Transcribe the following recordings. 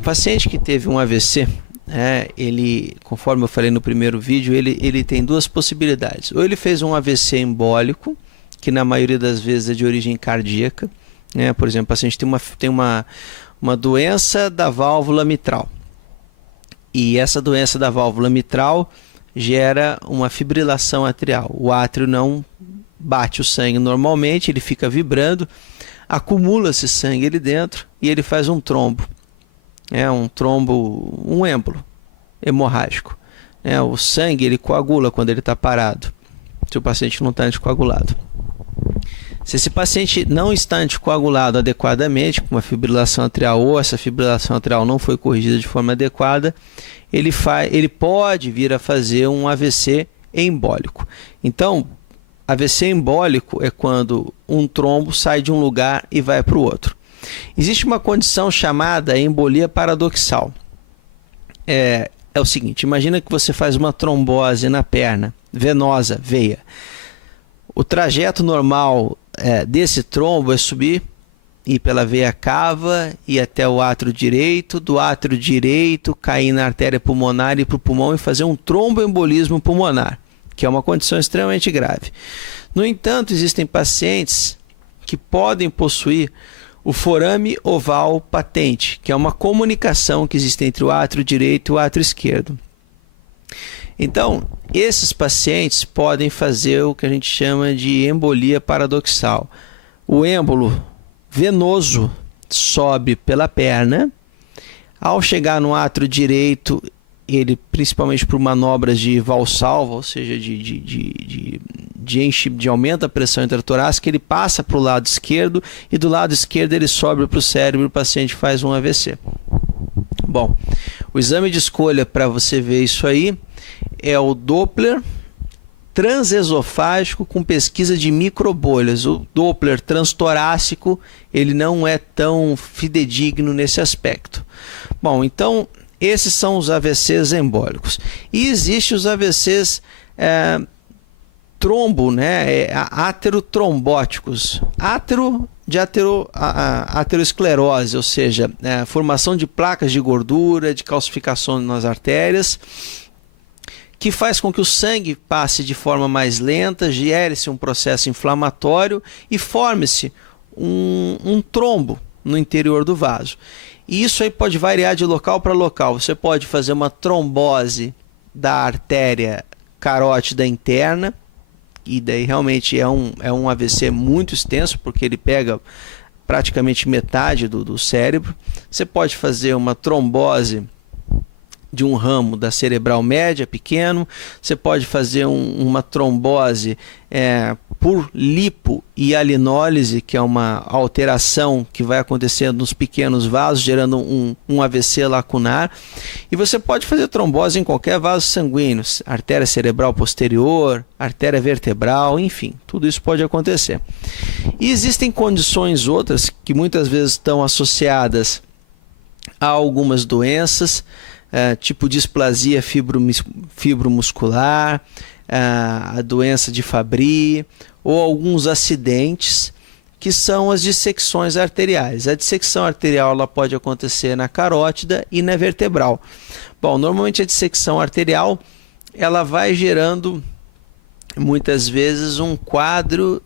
paciente que teve um AVC, ele, conforme eu falei no primeiro vídeo, ele tem duas possibilidades. Ou ele fez um AVC embólico, que na maioria das vezes é de origem cardíaca. Por exemplo, o paciente tem uma doença da válvula mitral. E essa doença da válvula mitral gera uma fibrilação atrial. O átrio não bate o sangue normalmente, ele fica vibrando, acumula-se sangue ali dentro e ele faz um trombo. Um êmbolo hemorrágico. O sangue ele coagula quando ele está parado, se o paciente não está anticoagulado. Se esse paciente não está anticoagulado adequadamente, com uma fibrilação atrial, ou essa fibrilação atrial não foi corrigida de forma adequada, ele pode vir a fazer um AVC embólico. Então, AVC embólico é quando um trombo sai de um lugar e vai para o outro. Existe uma condição chamada embolia paradoxal. É o seguinte, imagina que você faz uma trombose na perna, venosa, veia. O trajeto normal desse trombo é subir, ir pela veia cava, ir até o átrio direito, do átrio direito cair na artéria pulmonar e ir para o pulmão e fazer um tromboembolismo pulmonar, que é uma condição extremamente grave. No entanto, existem pacientes que podem possuir o forame oval patente, que é uma comunicação que existe entre o átrio direito e o átrio esquerdo. Então, esses pacientes podem fazer o que a gente chama de embolia paradoxal. O êmbolo venoso sobe pela perna, ao chegar no átrio direito, ele, principalmente por manobras de valsalva, ou seja, de aumento da pressão intratorácica, ele passa para o lado esquerdo e do lado esquerdo ele sobe para o cérebro e o paciente faz um AVC. Bom, o exame de escolha para você ver isso aí é o Doppler transesofágico com pesquisa de microbolhas. O Doppler transtorácico ele não é tão fidedigno nesse aspecto. Bom, então esses são os AVCs embólicos. E existem os AVCs aterotrombóticos. Aterosclerose, ou seja, formação de placas de gordura, de calcificação nas artérias, que faz com que o sangue passe de forma mais lenta, gere-se um processo inflamatório e forme-se um trombo no interior do vaso. E isso aí pode variar de local para local. Você pode fazer uma trombose da artéria carótida interna, e daí realmente é um AVC muito extenso, porque ele pega praticamente metade do cérebro. Você pode fazer uma trombose de um ramo da cerebral média, pequeno. Você pode fazer uma trombose por lipohialinólise, que é uma alteração que vai acontecendo nos pequenos vasos, gerando um AVC lacunar. E você pode fazer trombose em qualquer vaso sanguíneo, artéria cerebral posterior, artéria vertebral, enfim, tudo isso pode acontecer. E existem condições outras que muitas vezes estão associadas a algumas doenças, tipo displasia fibromuscular, a doença de Fabry, ou alguns acidentes, que são as dissecções arteriais. A dissecção arterial ela pode acontecer na carótida e na vertebral. Bom, normalmente a dissecção arterial ela vai gerando muitas vezes um quadro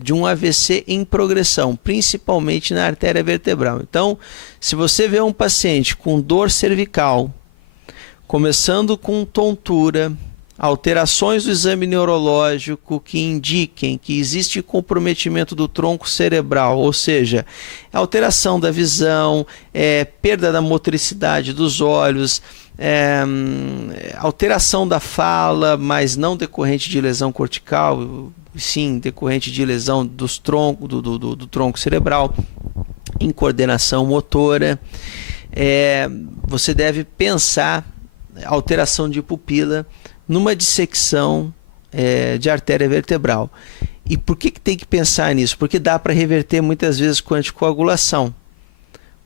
de um AVC em progressão, principalmente na artéria vertebral. Então, se você vê um paciente com dor cervical, começando com tontura, alterações do exame neurológico que indiquem que existe comprometimento do tronco cerebral, ou seja, alteração da visão, perda da motricidade dos olhos, alteração da fala, mas não decorrente de lesão cortical, sim decorrente de lesão do tronco cerebral, incoordenação motora, você deve pensar alteração de pupila numa dissecção de artéria vertebral. E por que tem que pensar nisso? Porque dá para reverter muitas vezes com anticoagulação.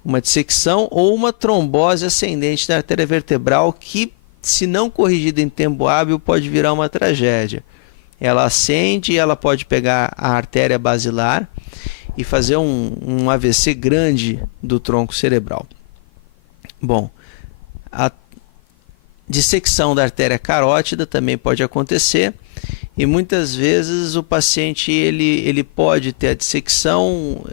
Uma dissecção ou uma trombose ascendente da artéria vertebral que, se não corrigida em tempo hábil, pode virar uma tragédia. Ela ascende e ela pode pegar a artéria basilar e fazer um AVC grande do tronco cerebral. Bom, a dissecção da artéria carótida também pode acontecer, e muitas vezes o paciente ele pode ter a dissecção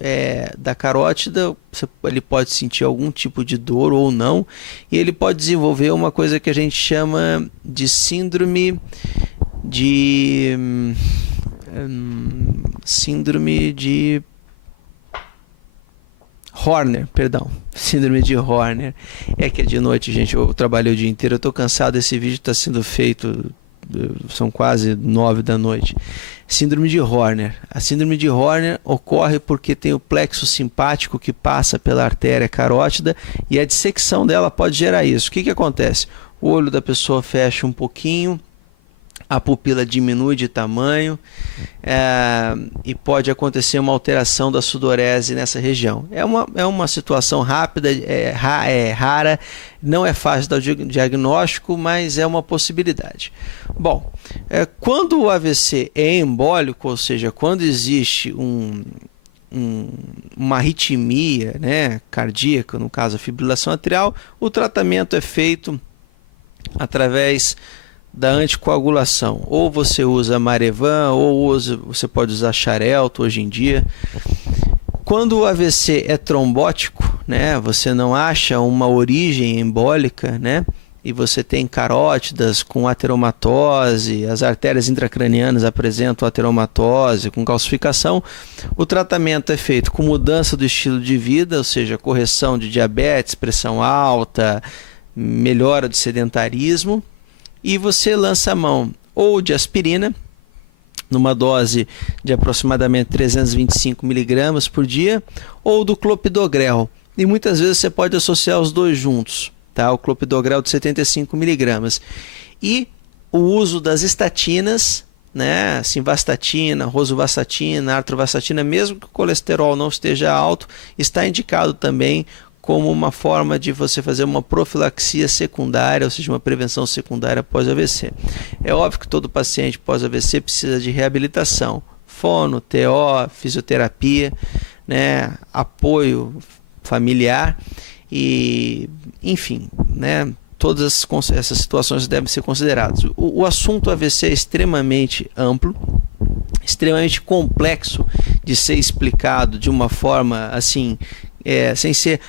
da carótida, ele pode sentir algum tipo de dor ou não, e ele pode desenvolver uma coisa que a gente chama de síndrome de Horner, perdão, síndrome de Horner. É que é de noite, gente, eu trabalhei o dia inteiro, eu estou cansado, esse vídeo está sendo feito, são quase 9 da noite. Síndrome de Horner. A síndrome de Horner ocorre porque tem o plexo simpático que passa pela artéria carótida, e a dissecção dela pode gerar isso. O que acontece? O olho da pessoa fecha um pouquinho, a pupila diminui de tamanho, e pode acontecer uma alteração da sudorese nessa região. É uma situação rápida, rara, não é fácil dar o diagnóstico, mas é uma possibilidade. Bom, quando o AVC é embólico, ou seja, quando existe uma arritmia, né, cardíaca, no caso a fibrilação atrial, o tratamento é feito através da anticoagulação. Ou você usa Marevan, ou você pode usar Xarelto hoje em dia. Quando o AVC é trombótico, né, você não acha uma origem embólica, né, e você tem carótidas com ateromatose, as artérias intracranianas apresentam ateromatose com calcificação, o tratamento é feito com mudança do estilo de vida, ou seja, correção de diabetes, pressão alta, melhora do sedentarismo, e você lança a mão ou de aspirina, numa dose de aproximadamente 325 mg por dia, ou do clopidogrel. E muitas vezes você pode associar os dois juntos, tá? O clopidogrel de 75 mg. E o uso das estatinas, né? Simvastatina, rosuvastatina, atorvastatina, mesmo que o colesterol não esteja alto, está indicado também como uma forma de você fazer uma profilaxia secundária, ou seja, uma prevenção secundária pós-AVC. É óbvio que todo paciente pós-AVC precisa de reabilitação, fono, TO, fisioterapia, né, apoio familiar e, enfim, né, todas essas situações devem ser consideradas. O assunto AVC é extremamente amplo, extremamente complexo de ser explicado de uma forma assim, sem ser,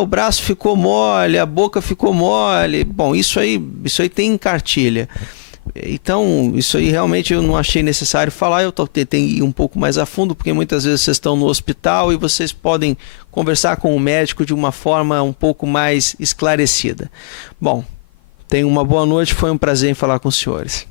o braço ficou mole, a boca ficou mole. Bom, isso aí tem em cartilha. Então, isso aí realmente eu não achei necessário falar, eu tentei ir um pouco mais a fundo, porque muitas vezes vocês estão no hospital e vocês podem conversar com o médico de uma forma um pouco mais esclarecida. Bom, tenham uma boa noite, foi um prazer em falar com os senhores.